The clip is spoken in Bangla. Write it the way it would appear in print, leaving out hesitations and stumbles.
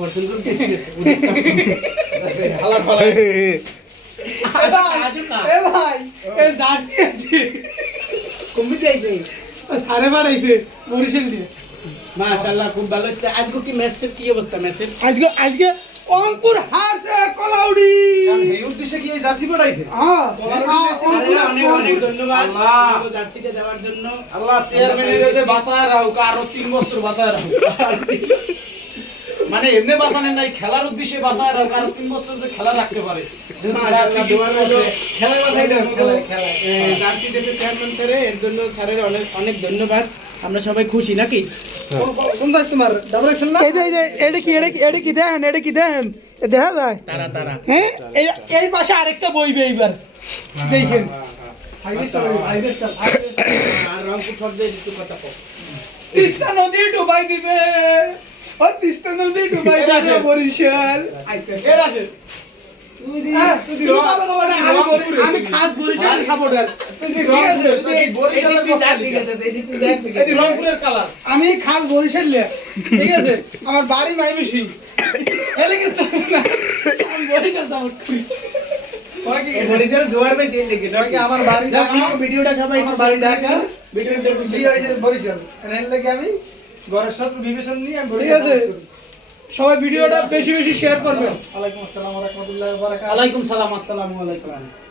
পছন্দ হালা ফালা এ ভাই এ জার্সি আছে কমবি যাইছে সারে বাড়াইছে বরিশাল দিয়ে মাশাআল্লাহ খুব ভালো হচ্ছে আজকে কি ম্যাচের কি অবস্থা ম্যাচের আজকে অঙ্কুর হারছে কলাউড়ি এই উদ্দেশ্যে কি এই জার্সি পাঠাইছে হ্যাঁ অনেক অনেক ধন্যবাদ আল্লাহ। জার্সিটা দেওয়ার জন্য আল্লাহ চেয়ারম্যানের কাছে বাঁচায় রাখুক আরো 3 বছর বাঁচায় রাখুক মানে এমনি বাঁচানে নাই খেলার উদ্দেশ্যে বাঁচায় রাখুক আরো 3 বছর যে খেলা রাখতে পারে যেহেতু জার্সি দোয়া রইলো। খেলার কথাই না খেলা জার্সি দিতে চেয়ারম্যান স্যারে এর জন্য স্যারের অনেক অনেক ধন্যবাদ আমরা সবাই খুশি নাকি কোন দাস তোমার ডাবল অ্যাকশন না এটা কি দেন এ দেখা যায় তারা তারা হ্যাঁ এই পাশে আরেকটা বইবে এইবার দেখেন আর রংপুর শব্দের একটু কথা কও তিস্তা নদী ডুবাই দিবে ও তিস্তা নদী ডুবাই দিবে বরিশাল এর আসে আমি খাস বরিশাল সাপোর্টার রংপুরের কালার আমি খাস বরিশাল ঠিক আছে আমার বাড়ি মাইমিসি এলে কি আমি বরিশাল সাপোর্ট করি বরিশাল জোয়ার বেশি লেগে আমার বাড়ি ভিডিওটা সবাই আমার বাড়ি ঢাকা ভিডিওটা বিয়ে হয়েছে বরিশাল এর লাগে আমি ঘরের শত্রু বিবেচন নিয়ে আমি ঠিক আছে সবাই ভিডিওটা বেশি বেশি শেয়ার করবেন ওয়ালাইকুম আসসালাম ওয়া রাহমাতুল্লাহি ওয়া বারাকাতুহু ওয়ালাইকুম সালাম আসসালামু আলাইকুম